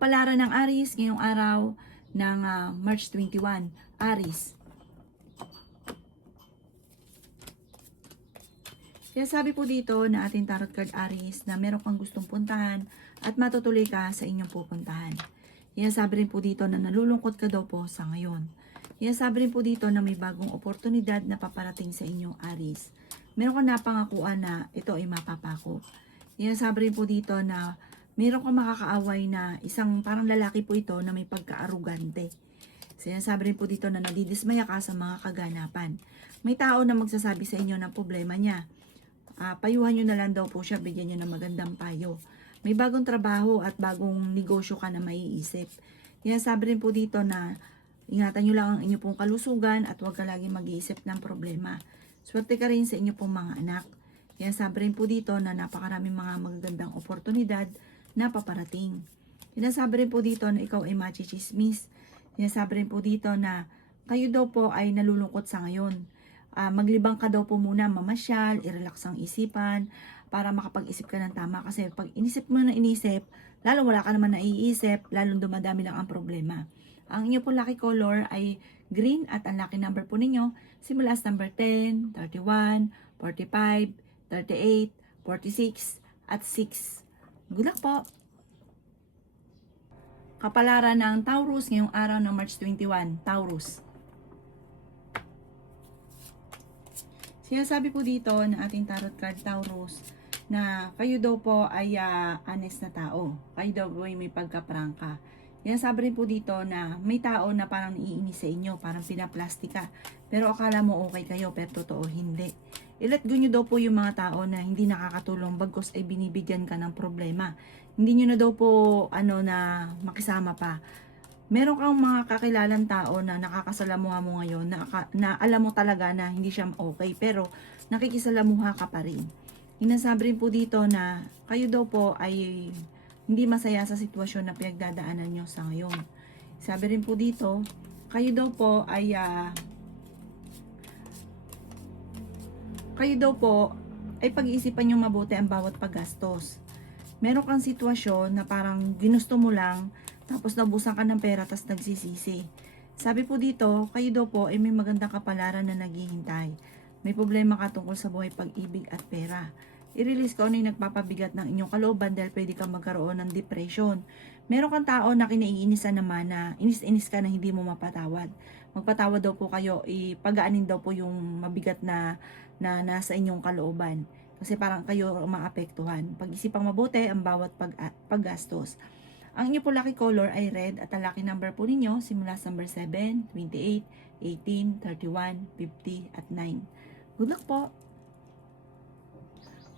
Kapalaran ng Aries ngayong araw ng March 21. Aries. Kaya sabi po dito na ating tarot card Aries na meron kang gustong puntahan at matutuloy ka sa inyong pupuntahan. Kaya sabi rin po dito na nalulungkot ka daw po sa ngayon. Kaya sabi rin po dito na may bagong oportunidad na paparating sa inyong Aries. Meron kang napangakuan na ito ay mapapako. Kaya sabi rin po dito na meron kang makakaaway na isang parang lalaki po ito na may pagka-arugante. Sinasabi rin po dito na nadidismaya ka sa mga kaganapan. May tao na magsasabi sa inyo ng problema niya. Payuhan nyo na lang daw po siya, bigyan nyo ng magandang payo. May bagong trabaho at bagong negosyo ka na maiisip. Sinasabi rin po dito na ingatan nyo lang ang inyo pong kalusugan at huwag ka lagi mag-iisip ng problema. Swerte ka rin sa inyo pong mga anak. Sinasabi rin po dito na napakaraming mga magagandang oportunidad na paparating. Sinasabi rin po dito na ikaw ay machichismis. Sinasabi rin po dito na kayo daw po ay nalulungkot sa ngayon. Maglibang ka daw po muna, mamasyal, i-relax ang isipan para makapag-isip ka ng tama. Kasi pag inisip mo na inisip, lalo wala ka naman naiisip, lalong dumadami lang ang problema. Ang inyo po lucky color ay green at ang lucky number po ninyo simula sa number 10, 31, 45, 38, 46, at 6. Good luck po! Kapalaran ng Taurus ngayong araw ng March 21. Taurus. Sinasabi po dito ng ating tarot card Taurus na kayo daw po ay honest na tao. Kayo daw po ay may pagkaprangka. Sinasabi rin po dito na may tao na parang naiinis sa inyo, parang pinaplastika. Pero akala mo okay kayo, pero totoo hindi. I-let go nyo daw po yung mga tao na hindi nakakatulong bagkus ay binibigyan ka ng problema. Hindi nyo na daw po na makisama pa. Meron kang mga kakilalang tao na nakakasalamuha mo ngayon na alam mo talaga na hindi siya okay pero nakikisalamuha ka pa rin. Inasabi rin po dito na kayo daw po ay hindi masaya sa sitwasyon na pinagdadaanan nyo sa ngayon. Sabi rin po dito, kayo daw po ay pag-iisipan nyo mabuti ang bawat paggastos. Meron kang sitwasyon na parang ginusto mo lang, tapos naubusan ka ng pera, tapos nagsisisi. Sabi po dito, kayo daw po ay may magandang kapalaran na naghihintay. May problema ka tungkol sa buhay, pag-ibig at pera. I-release ko ano yung nagpapabigat ng inyong kalooban dahil pwede kang magkaroon ng depression. Meron kang tao na kinaiinisan naman na inis-inis ka na hindi mo mapatawad. Magpatawad daw po kayo, ipagaanin daw po yung mabigat na nasa inyong kalooban. Kasi parang kayo maapektuhan. Pag-isipang mabuti ang bawat paggastos. Ang inyo po lucky color ay red at ang lucky number po ninyo simula sa number 7, 28, 18, 31, 50 at 9. Good luck po!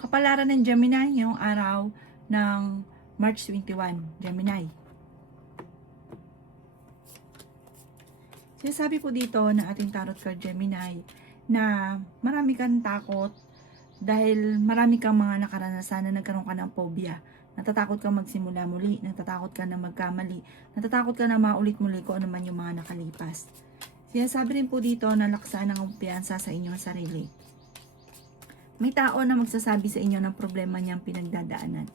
Kapalaran ng Gemini ngayong araw ng March 21. Gemini. Sinasabi po dito na ating tarot card Gemini na marami kang takot dahil marami kang mga nakaranasan na nagkaroon ka ng phobia. Natatakot kang magsimula muli, natatakot ka na magkamali, natatakot ka na maulit muli kung ano man yung mga nakalipas. Sinasabi rin po dito na laksan ang kumpiyansa sa inyong sarili. May tao na magsasabi sa inyo ng problema niyang pinagdadaanan.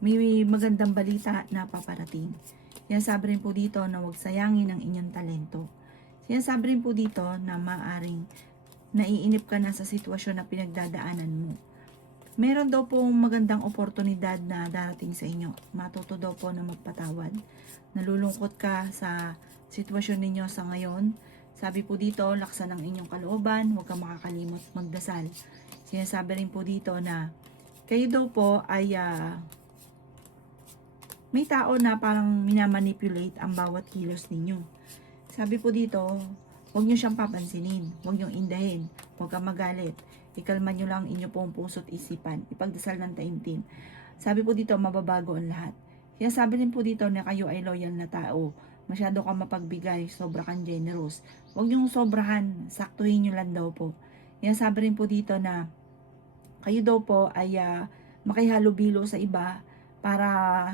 May magandang balita na paparating. Sinasabi rin po dito na huwag sayangin ang inyong talento. Sinasabi rin po dito na maaring naiinip ka na sa sitwasyon na pinagdadaanan mo. Meron daw pong magandang oportunidad na darating sa inyo. Matuto daw po na magpatawad. Nalulungkot ka sa sitwasyon ninyo sa ngayon. Sabi po dito, laksan ang inyong kalooban, huwag kang makakalimot magdasal. Sinasabi rin po dito na kayo daw po ay may tao na parang minamanipulate ang bawat kilos ninyo. Sabi po dito, huwag nyo siyang papansinin, huwag nyo indahin, huwag kang magalit. Ikalma nyo lang inyo pong puso't isipan, ipagdasal ng taimtim. Sabi po dito, mababago ang lahat. Kaya sabi rin po dito na kayo ay loyal na tao. Masyado kang mapagbigay, sobra kang generous. Huwag nyo sobrahan, saktuhin nyo lang daw po. Kaya sabi rin po dito na kayo daw po ay makihalubilo sa iba para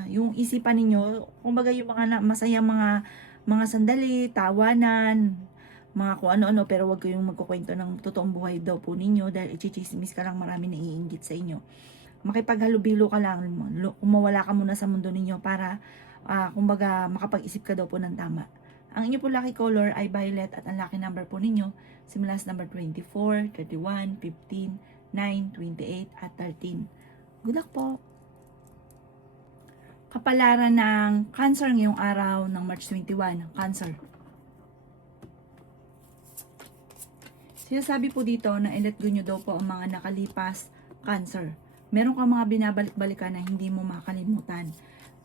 yung isipan ninyo, kumbaga yung mga masayang mga sandali, tawanan, mga kung ano-ano, pero wag kayong magkukwento ng totoong buhay daw po ninyo dahil ichichismis ka lang, marami naiinggit sa inyo. Makipaghalubilo ka lang, kumawala ka muna sa mundo ninyo para kumbaga makapag-isip ka daw po ng tama. Ang inyo po lucky color ay violet at ang lucky number po ninyo simula sa number 24, 31, 15, 9, 28 at 13. Good luck po! Kapalaran ng Cancer ngayong araw ng March 21, Cancer. Sinasabi po dito na i-let go nyo daw po ang mga nakalipas, Cancer. Meron kang mga binabalik-balikan na hindi mo makalimutan.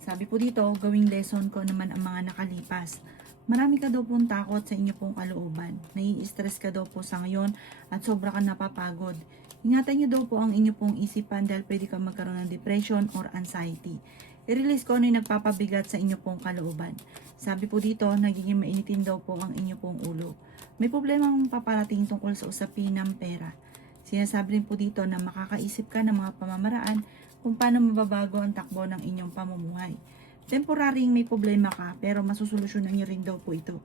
Sabi po dito, gawing lesson ko naman ang mga nakalipas. Marami ka daw pong takot sa inyo pong kalooban. Nai-stress ka daw po sa ngayon at sobra ka napapagod. Ingatan nyo daw po ang inyo pong isipan dahil pwede ka magkaroon ng depression or anxiety. I-release ko ano yung nagpapabigat sa inyo pong kalooban. Sabi po dito, nagiging mainitin daw po ang inyo pong ulo. May problemang paparating tungkol sa usapin ng pera. Sinasabi rin po dito na makakaisip ka ng mga pamamaraan kung paano mababago ang takbo ng inyong pamumuhay. Temporaring may problema ka, pero masusolusyonan nyo rin daw po ito.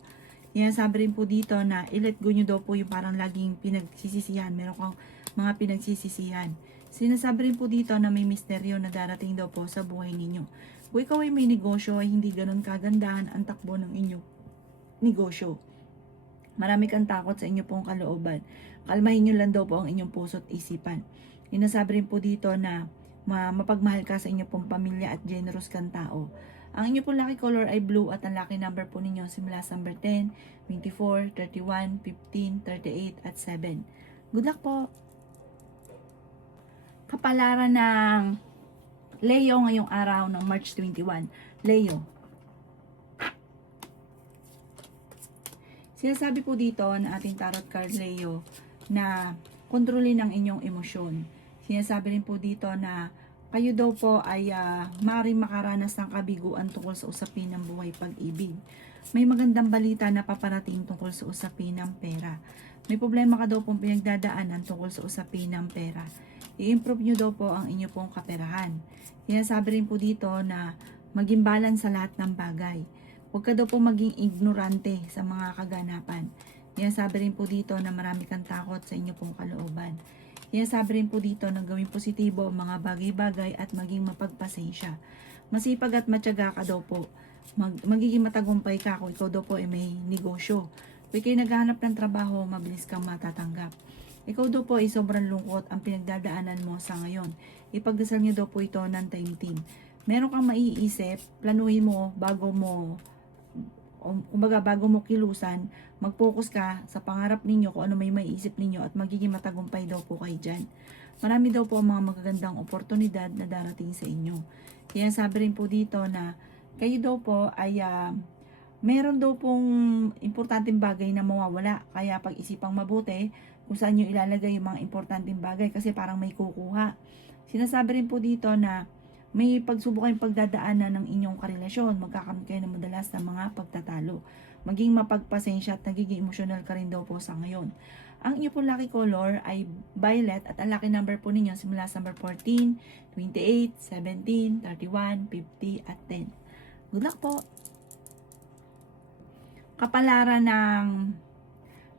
Sinasabi rin po dito na i-let go nyo daw po yung parang laging pinagsisisihan. Meron kang mga pinagsisisihan. Sinasabi rin po dito na may misteryo na darating daw po sa buhay ninyo. Kung ikaw ay may negosyo, ay hindi ganun kagandahan ang takbo ng inyong negosyo. Marami kang takot sa inyo pong kalooban. Kalmahin nyo lang daw po ang inyong puso at isipan. Sinasabi rin po dito na mapagmahal ka sa inyo pong pamilya at generous kang tao. Ang inyo pong lucky color ay blue at ang lucky number po ninyo simula sa number 10, 24, 31, 15, 38 at 7. Good luck po! Kapalaran ng Leo ngayong araw ng March 21. Leo. Sinasabi po dito na ating tarot card Leo na kontrolin ang inyong emosyon. Sinasabi rin po dito na kayo daw po ay maaaring makaranas ng kabiguan tungkol sa usapin ng buhay pag-ibig. May magandang balita na paparating tungkol sa usapin ng pera. May problema ka daw pong pinagdadaanan tungkol sa usapin ng pera. I-improve nyo daw po ang inyo pong kaperahan. Sinasabi rin po dito na maging balance sa lahat ng bagay. Huwag ka daw po maging ignorante sa mga kaganapan. Sinasabi rin po dito na marami kang takot sa inyo pong kalooban. Sinasabi rin po dito na gawing positibo ang mga bagay-bagay at maging mapagpasensya. Masipag at matyaga ka daw po. Magiging matagumpay ka kung ikaw daw po ay may negosyo. Kung kayo naghahanap ng trabaho, mabilis kang matatanggap. Ikaw daw po ay sobrang lungkot ang pinagdadaanan mo sa ngayon. Ipagdasal niyo daw po ito ng taimtim. Meron kang maiisip, planuhin mo bago mo kilusan, mag-focus ka sa pangarap ninyo kung ano may maiisip ninyo at magiging matagumpay daw po kayo dyan. Marami daw po ang mga magagandang oportunidad na darating sa inyo. Kaya sabi rin po dito na kayo daw po ay meron daw pong importanteng bagay na mawawala. Kaya pag-isipang mabuti kung saan nyo ilalagay yung mga importanteng bagay kasi parang may kukuha. Sinasabi rin po dito na may pagsubok kayong pagdadaanan ng inyong karelasyon. Magkakaroon kayo ng madalas na mga pagtatalo. Maging mapagpasensya at nagiging emotional ka rin daw po sa ngayon. Ang inyo po lucky color ay violet at ang lucky number po ninyo simula sa number 14, 28, 17, 31, 50 at 10. Good luck po! Kapalaran ng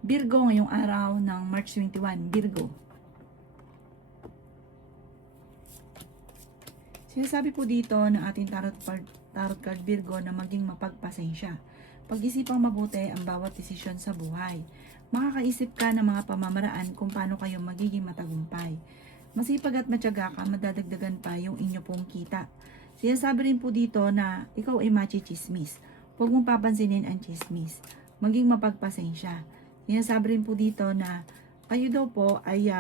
Virgo ngayong araw ng March 21. Virgo. Sinasabi po dito ng ating tarot card Virgo na maging mapagpasensya. Pag-isipang mabuti ang bawat desisyon sa buhay. Makakaisip ka ng mga pamamaraan kung paano kayo magiging matagumpay. Masipag at matyaga ka, madadagdagan pa yung inyo pong kita. Sinasabi rin po dito na ikaw ay machichismis. Huwag mong papansinin ang chismis. Maging mapagpasensya. Sinasabi rin po dito na kayo daw po ay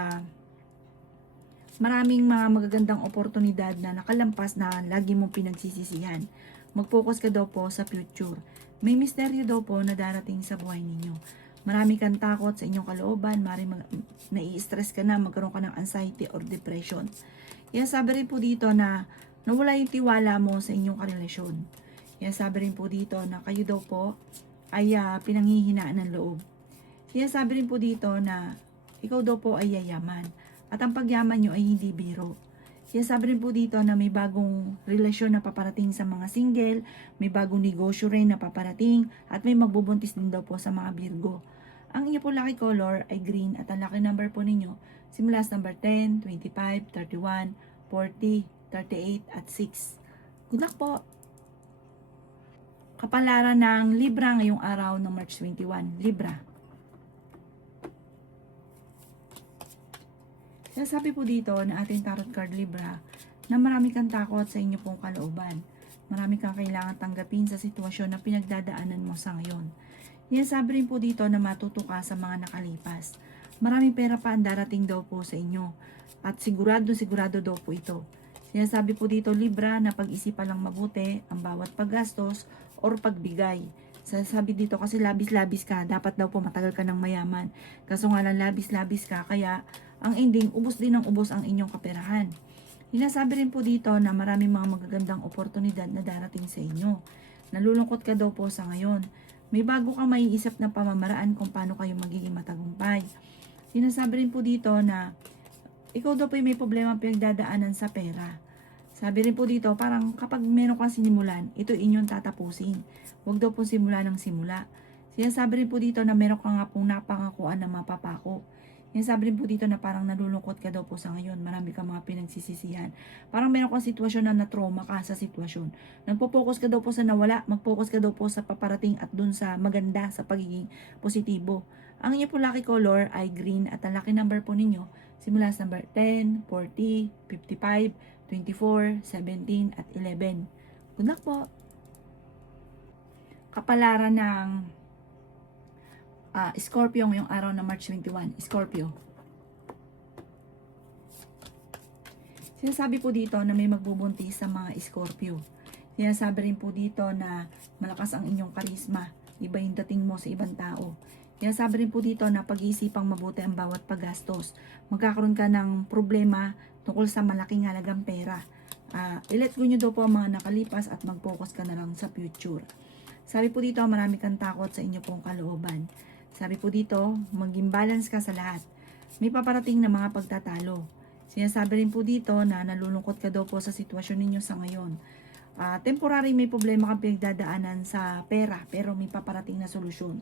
maraming mga magagandang oportunidad na nakalampas na lagi mong pinagsisisihan. Mag-focus ka daw po sa future. May misteryo daw po na darating sa buhay ninyo. Marami kang takot sa inyong kalooban, nai-stress ka na, magkaroon ka ng anxiety or depression. Kaya sabi rin po dito na nawala yung tiwala mo sa inyong karelasyon. Kaya sabi rin po dito na kayo daw po ay pinanghihinaan ng loob. Kaya sabi rin po dito na ikaw daw po ay yayaman. At ang pagyaman nyo ay hindi biro. Kaya sabi rin po dito na may bagong relasyon na paparating sa mga single, may bagong negosyo rin na paparating, at may magbubuntis din daw po sa mga Virgo. Ang inyo po lucky color ay green at ang lucky number po ninyo simula sa number 10, 25, 31, 40, 38 at 6. Good luck po! Kapalaran ng Libra ngayong araw ng March 21. Libra. Sabi po dito na ating tarot card Libra na marami kang takot sa inyo pong kalooban. Marami kang kailangan tanggapin sa sitwasyon na pinagdadaanan mo sa ngayon. Sabi rin po dito na matuto ka sa mga nakalipas. Maraming pera pa ang darating daw po sa inyo. At sigurado daw po ito. Sinasabi po dito Libra na pag-isipan lang mabuti ang bawat paggastos or pagbigay. Sabi dito kasi labis-labis ka, dapat daw po matagal ka ng mayaman. Kaso nga lang labis-labis ka, kaya ang ending, ubos din ng ubos ang inyong kaperahan. Sinasabi rin po dito na maraming mga magagandang oportunidad na darating sa inyo. Nalulungkot ka daw po sa ngayon. May bago kang maiisip na pamamaraan kung paano kayo magiging matagumpay. Sinasabi rin po dito na ikaw daw po may problema pinagdadaanan sa pera. Sabi rin po dito, parang kapag meron kang sinimulan, ito inyong tatapusin. Huwag daw po simula ng simula. Sinasabi rin po dito na meron ka nga pong napangakuan na mapapako. Sinasabi rin po dito na parang nalulungkot ka daw po sa ngayon. Marami kang mga pinagsisisihan. Parang meron kang sitwasyon na na-trauma ka sa sitwasyon. Nagpo-focus ka daw po sa nawala. Mag-focus ka daw po sa paparating at dun sa maganda, sa pagiging positibo. Ang inyo po lucky color ay green at ang lucky number po ninyo simula sa number 10, 40, 55, 24, 17, at 11. Good luck po. Kapalaran ng Scorpio ngayong araw na March 21. Scorpio. Sinasabi po dito na may magbubuntis sa mga Scorpio. Sinasabi rin po dito na malakas ang inyong karisma. Iba yung dating mo sa ibang tao. Sinasabi rin po dito na pag-iisipang mabuti ang bawat paggastos. Magkakaroon ka ng problema tungkol sa malaking halagang pera. I-let go nyo daw po ang mga nakalipas at mag-focus ka na lang sa future. Sabi po dito, marami kang takot sa inyo pong kalooban. Sabi po dito, maging balance ka sa lahat. May paparating na mga pagtatalo. Sinasabi rin po dito na nalulungkot ka daw po sa sitwasyon ninyo sa ngayon. Temporary may problema kang pinagdadaanan sa pera, pero may paparating na solusyon.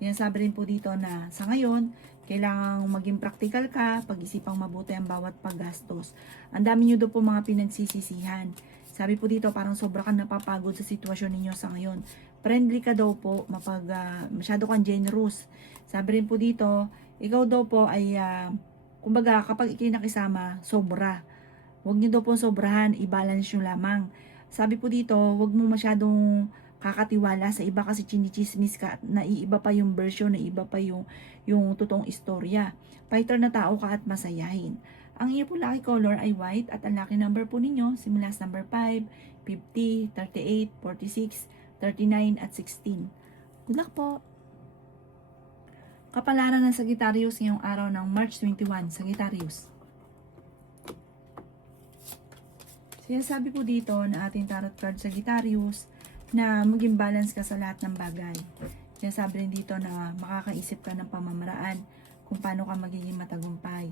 Sinasabi rin po dito na sa ngayon, kailangang maging practical ka, pag-isipang mabuti ang bawat paggastos. Ang dami nyo daw po mga pinagsisisihan. Sabi po dito, parang sobra kang napapagod sa sitwasyon ninyo sa ngayon. Friendly ka daw po, masyado kang generous. Sabi rin po dito, ikaw daw po ay, kumbaga kapag ikinakisama, sobra. Huwag nyo daw po sobrahan, i-balance nyo lamang. Sabi po dito, huwag mo masyadong kakatiwala sa iba kasi chinichismis ka at naiiba pa yung version, naiiba pa yung totoong istorya. Fighter na tao ka at masayahin. Ang iyo po lucky color ay white at ang lucky number po ninyo simula sa number 5, 50, 38, 46, 39 at 16. Good luck po! Kapalaran ng Sagittarius ngayong araw ng March 21, Sagittarius. Sinasabi po dito na ating tarot card Sagittarius na maging balance ka sa lahat ng bagay. Sinasabi rin dito na makakaisip ka ng pamamaraan kung paano ka magiging matagumpay.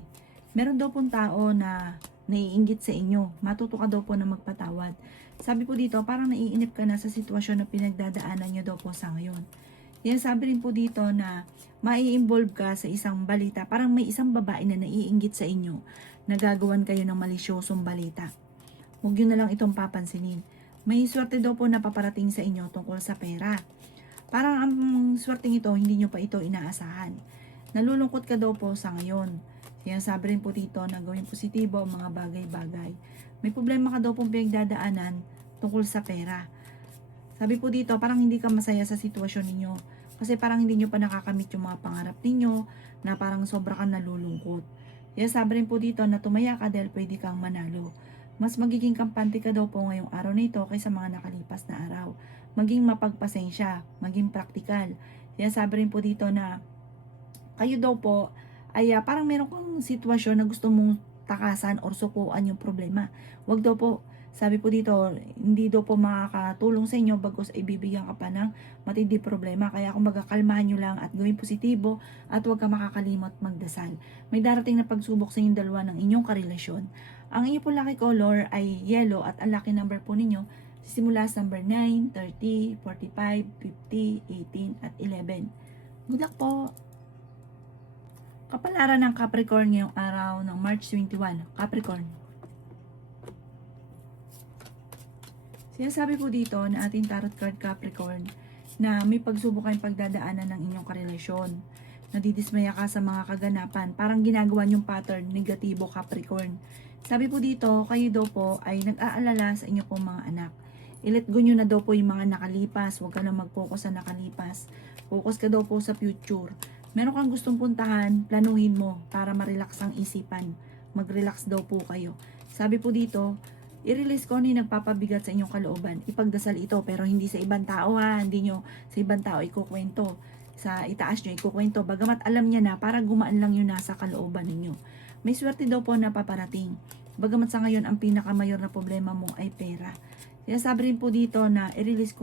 Meron daw pong tao na naiinggit sa inyo. Matuto ka daw po na magpatawad. Sabi po dito, parang naiinip ka na sa sitwasyon na pinagdadaanan nyo daw po sa ngayon. Sinasabi rin po dito na mai-involve ka sa isang balita. Parang may isang babae na naiinggit sa inyo na gagawan kayo ng malisyosong balita. Huwag yun na lang itong papansinin. May swerte daw po na paparating sa inyo tungkol sa pera. Parang ang swerteng ito, hindi nyo pa ito inaasahan. Nalulungkot ka daw po sa ngayon. Sinasabi rin po dito na gawin positibo ang mga bagay-bagay. May problema ka daw pong pinagdadaanan tungkol sa pera. Sabi po dito, parang hindi ka masaya sa sitwasyon ninyo. Kasi parang hindi nyo pa nakakamit yung mga pangarap ninyo na parang sobra kang nalulungkot. Sinasabi rin po dito na tumaya ka dahil pwede kang manalo. Mas magiging kampante ka daw po ngayong araw na ito kaysa mga nakalipas na araw. Maging mapagpasensya, maging praktikal. Sinasabi rin po dito na kayo daw po ay parang meron kang sitwasyon na gusto mong takasan or sukuan yung problema. Huwag daw po, sabi po dito, hindi daw po makakatulong sa inyo bagkus ibibigyan ka pa ng matindi problema. Kaya kumbaga kalmahan nyo lang at gawin positibo at huwag ka makakalimot magdasal. May darating na pagsubok sa inyong dalawa ng inyong karelasyon. Ang inyo po lucky color ay yellow at ang lucky number po ninyo simula sa number 9, 30, 45, 50, 18 at 11. Good luck po! Kapalaran ng Capricorn ngayong araw ng March 21. Capricorn. Sinasabi po dito na ating tarot card Capricorn na may pagsubok kayong pagdadaanan ng inyong karelasyon. Nadidismaya ka sa mga kaganapan. Parang ginagawa niyong pattern, negatibo Capricorn. Sabi po dito, kayo daw po ay nag-aalala sa inyo pong mga anak. I-let go nyo na daw po yung mga nakalipas. Huwag ka na mag-focus sa nakalipas. Focus ka daw po sa future. Meron kang gustong puntahan, planuhin mo para ma-relax ang isipan. Mag-relax daw po kayo. Sabi po dito, i-release ko ano yung nagpapabigat sa inyong kalooban. Ipagdasal ito pero hindi sa ibang tao ha. Hindi nyo sa ibang tao ikukwento. Sa itaas nyo ikukwento. Bagamat alam niya na para gumaan lang yun nasa kalooban ninyo. May swerte daw po na paparating. Bagamat sa ngayon ang pinakamayor na problema mo ay pera. Sinasabi rin po dito na i-release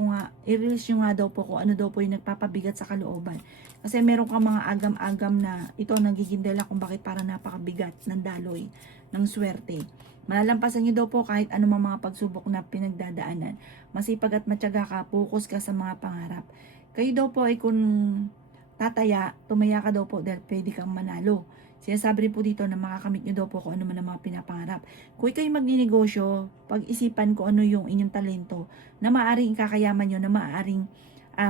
nyo nga daw po kung ano daw po yung nagpapabigat sa kalooban. Kasi meron kang mga agam-agam na ito nagiging dala kung bakit para napakabigat ng daloy, ng swerte. Malalampasan nyo daw po kahit anumang mga pagsubok na pinagdadaanan. Masipag at matyaga ka, focus ka sa mga pangarap. Kayo daw po ay kung tumaya ka daw po dahil pwede kang manalo. Sinasabi rin po dito na makakamit nyo daw po kung ano man ang mga pinapangarap. Kung kayo magninegosyo, pag-isipan ko ano yung inyong talento na maaaring ikakayaman nyo, na maaaring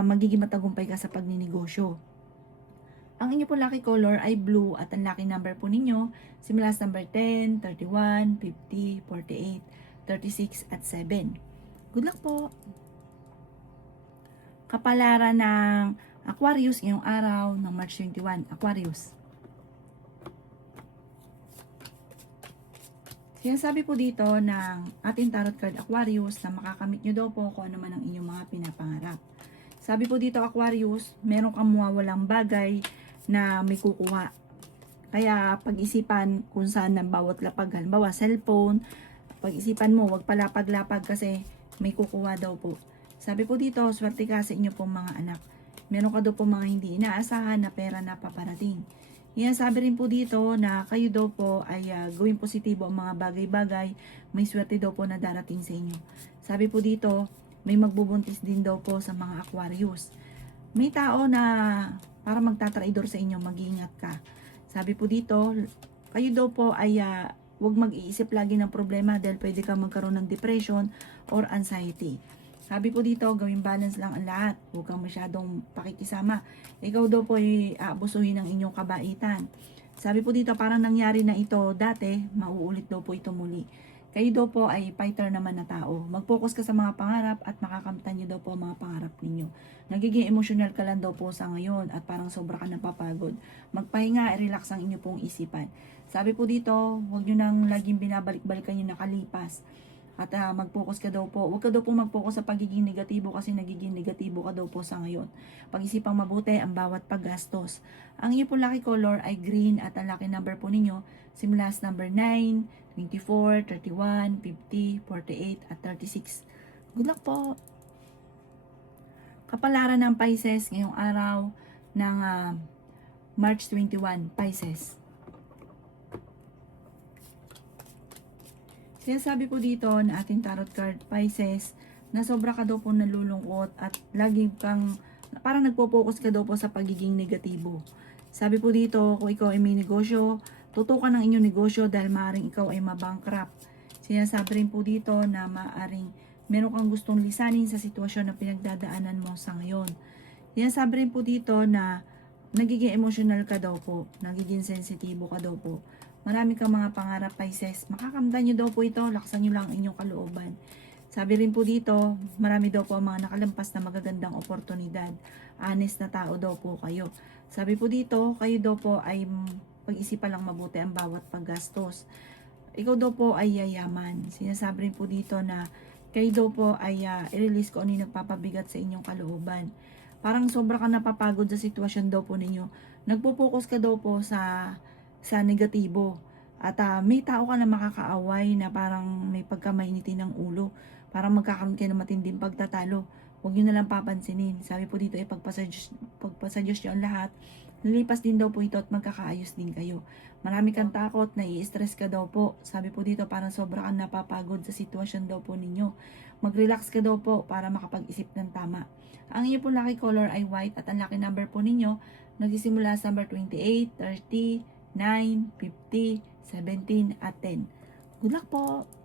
magiging matagumpay ka sa pagninegosyo. Ang inyo po lucky color ay blue at ang lucky number po ninyo simula sa number 10, 31, 50, 48, 36 at 7. Good luck po! Kapalaran ng Aquarius ngayong araw ng March 21. Aquarius. Sinasabi po dito ng ating tarot card Aquarius na makakamit nyo daw po kung ano man ang inyong mga pinapangarap. Sabi po dito Aquarius, meron kang mawawalang bagay na may kukuha. Kaya pag-isipan kung saan ng bawat lapag, halimbawa cellphone, pag-isipan mo, wag palapag-lapag kasi may kukuha daw po. Sabi po dito, swerte ka sa inyo pong mga anak. Meron ka daw po mga hindi inaasahan na pera na paparating. Yan, sabi rin po dito na kayo daw po ay gawing positibo ang mga bagay-bagay. May swerte daw po na darating sa inyo. Sabi po dito, may magbubuntis din daw po sa mga Aquarius. May tao na para magtatraidor sa inyo, mag-iingat ka. Sabi po dito, kayo daw po ay huwag mag-iisip lagi ng problema dahil pwede kang magkaroon ng depression or anxiety. Sabi po dito, gawing balance lang ang lahat. Huwag kang masyadong pakikisama. Ikaw daw po ay aabusuhin ng inyong kabaitan. Sabi po dito, parang nangyari na ito dati, mauulit daw po ito muli. Kayo daw po ay fighter naman na tao. Mag-focus ka sa mga pangarap at makakamtan nyo daw po ang mga pangarap ninyo. Nagiging emotional ka lang daw po sa ngayon at parang sobra ka napapagod. Magpahinga, relax ang inyo pong isipan. Sabi po dito, huwag nyo nang laging binabalik-balikan yung nakalipas. At mag-focus ka daw po. Huwag ka daw po mag-focus sa pagiging negatibo kasi nagiging negatibo ka daw po sa ngayon. Pag-isipang mabuti ang bawat paggastos. Ang inyo po lucky color ay green at ang lucky number po ninyo simula sa number 9, 24, 31, 50, 48 at 36. Good luck po! Kapalaran ng Pisces ngayong araw ng March 21, Pisces. Sinasabi po dito na ating tarot card Pisces na sobra ka daw po nalulungkot at lagi kang parang nagpo-focus ka daw po sa pagiging negatibo. Sabi po dito, kung ikaw ay may negosyo, tutukan ng inyong negosyo dahil maaaring ikaw ay mabankrupt. Sinasabi rin po dito na maaaring meron kang gustong lisanin sa sitwasyon na pinagdadaanan mo sa ngayon. Sinasabi rin po dito na nagiging emotional ka daw po, nagiging sensitibo ka daw po. Marami kang mga pangarap Pisces. Makakamtan nyo daw po ito, laksan nyo lang ang inyong kalooban. Sabi rin po dito, marami daw po ang mga nakalampas na magagandang oportunidad. Honest na tao daw po kayo. Sabi po dito, kayo daw po ay pag-isipan lang mabuti ang bawat paggastos. Ikaw daw po ay yayaman. Sinasabi rin po dito na kayo daw po ay i-release ko ano yung nagpapabigat sa inyong kalooban. Parang sobra ka napapagod sa sitwasyon daw po ninyo. Nagpo-focus ka daw po sa negatibo. At may tao ka na makakaaway na parang may pagkamainitin ng ulo. Parang magkakaroon kayo ng matinding pagtatalo. Huwag nyo na lang papansinin. Sabi po dito ay pagpasa Diyos nyo ang lahat. Lilipas din daw po ito at magkakaayos din kayo. Marami kang takot, nai-stress ka daw po. Sabi po dito parang sobra kang napapagod sa sitwasyon daw po ninyo. Mag-relax ka daw po para makapag-isip ng tama. Ang inyo po lucky color ay white at ang lucky number po ninyo nagsisimula sa number 28, 30, 9, 50, 17 at 10. Good luck po!